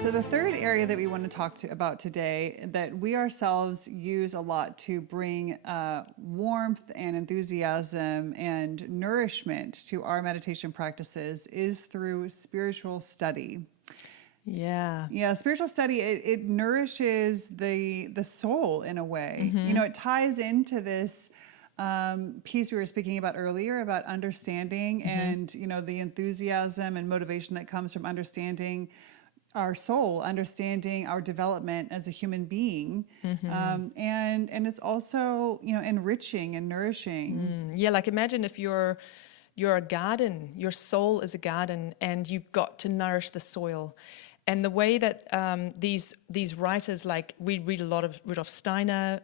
So the third area that we want to about today that we ourselves use a lot to bring warmth and enthusiasm and nourishment to our meditation practices is through spiritual study. Yeah, spiritual study, it nourishes the soul in a way. You know, it ties into this piece we were speaking about earlier about understanding and, you know, the enthusiasm and motivation that comes from understanding our soul, understanding our development as a human being. And it's also, you know, enriching and nourishing. Yeah, like imagine if you're a garden, your soul is a garden, and you've got to nourish the soil. And the way that these writers, like we read a lot of Rudolf Steiner,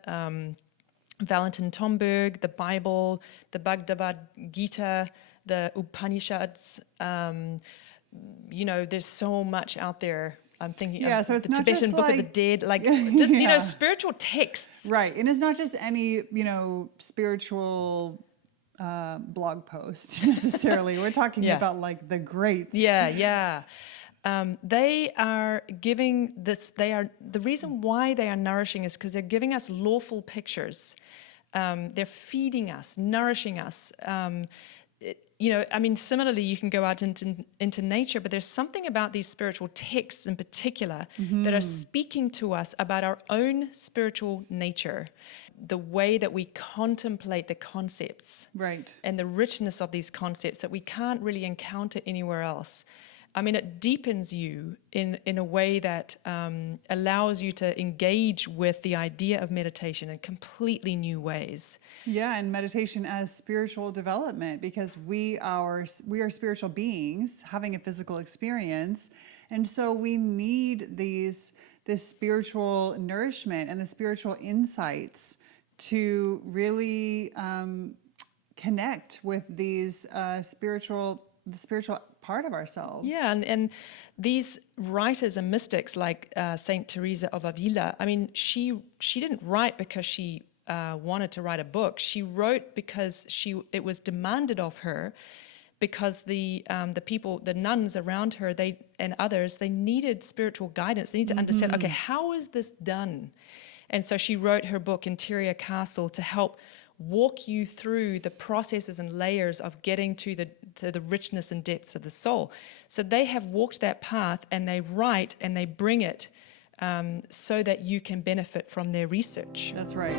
Valentin Tomberg, the Bible, the Bhagavad Gita, the Upanishads, you know, there's so much out there. I'm thinking So it's the not Tibetan just Book of the like, Dead, like just, you know, spiritual texts. Right. And it's not just any, you know, spiritual blog post necessarily. We're talking about like the greats. Yeah. They are giving this, the reason why they are nourishing is because they're giving us lawful pictures. They're feeding us, nourishing us. You know, I mean, similarly, you can go out into nature, but there's something about these spiritual texts in particular that are speaking to us about our own spiritual nature, the way that we contemplate the concepts, right, and the richness of these concepts that we can't really encounter anywhere else. I mean, it deepens you in a way that allows you to engage with the idea of meditation in completely new ways. Yeah, and meditation as spiritual development, because we are spiritual beings having a physical experience, and so we need this spiritual nourishment and the spiritual insights to really connect with these the spiritual part of ourselves. Yeah, and these writers and mystics like Saint Teresa of Avila, I mean, she didn't write because she wanted to write a book. She wrote because it was demanded of her, because the people, the nuns around her, and others, they needed spiritual guidance. They need to understand, okay, how is this done? And so she wrote her book, Interior Castle, to help walk you through the processes and layers of getting to the richness and depths of the soul. So they have walked that path, and they write and they bring it so that you can benefit from their research. That's right.